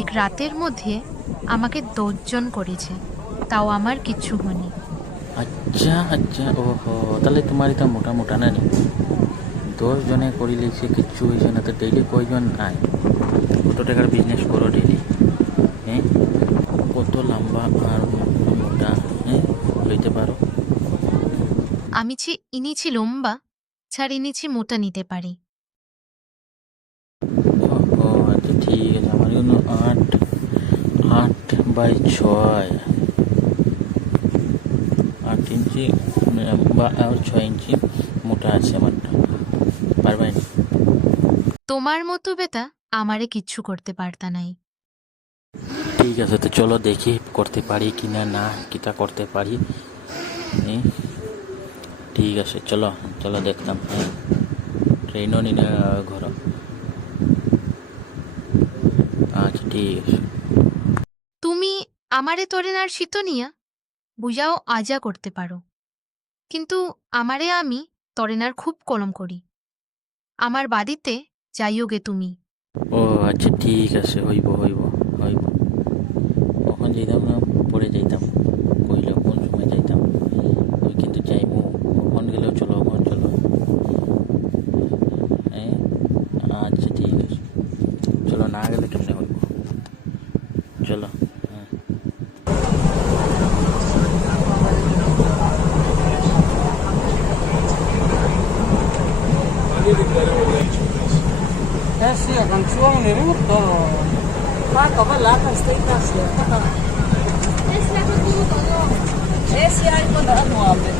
এক রাতের মধ্যে আমাকে 10 জন করেছে, তাও আমার কিচ্ছু হয়নি। আচ্ছা আচ্ছা, ওহো, তাহলে তোমার এটা মোটা মোটা না নি? 10 জনে করিলে সে কিচ্ছু হয়েছে না, তো ডেইলি কয়জন আয়? কত টাকার বিজনেস করো ডেইলি? হ্যাঁ, কত লম্বা আর মোটা, হ্যাঁ, লইতে পারো? ইনিছি লম্বা, ছাড় ইনিছি মোটা নিতে পারি। ও আচ্ছা, ঠিক আছে। আমার জন্য 8 8 বাই 6, 8 ইঞ্চি বা আর 6 ইঞ্চি মোটা আছে আমারটা, পারবাই না? তোমার মতো বেটা আমারে কিচ্ছু করতে পারতা নাই। ঠিক আছে, তো চলো দেখি করতে পারি কি না, না কিটা করতে পারি। হ্যাঁ, ঠিক আছে, চলো চলো দেখতাম। হ্যাঁ, ট্রেনও নিনে ঘর। আচ্ছা, ঠিক আছে। তুমি আমারে তরেনার শিতনিয়া বুঝাও আজা করতে পারো, কিন্তু আমারে আমি তরেনার খুব কলম করি। আমার বাড়িতে যাইও গে তুমি। ও আচ্ছা, ঠিক আছে, হইব হইব হইব। কখন যাইতাম না, পরে যাইতাম, কইল কোন সময় যাইতাম, ওই কিন্তু যাইমু। কখন গেলেও চলো, কখন চলো। হ্যাঁ, আচ্ছা, ঠিক আছে, চলো, না গেলে কেমনে হইব, চলো। হ্যাঁ, Eh sì, la canzone tutto. Manco parlata stai tastiera. Eh sì, hai potuto nuove,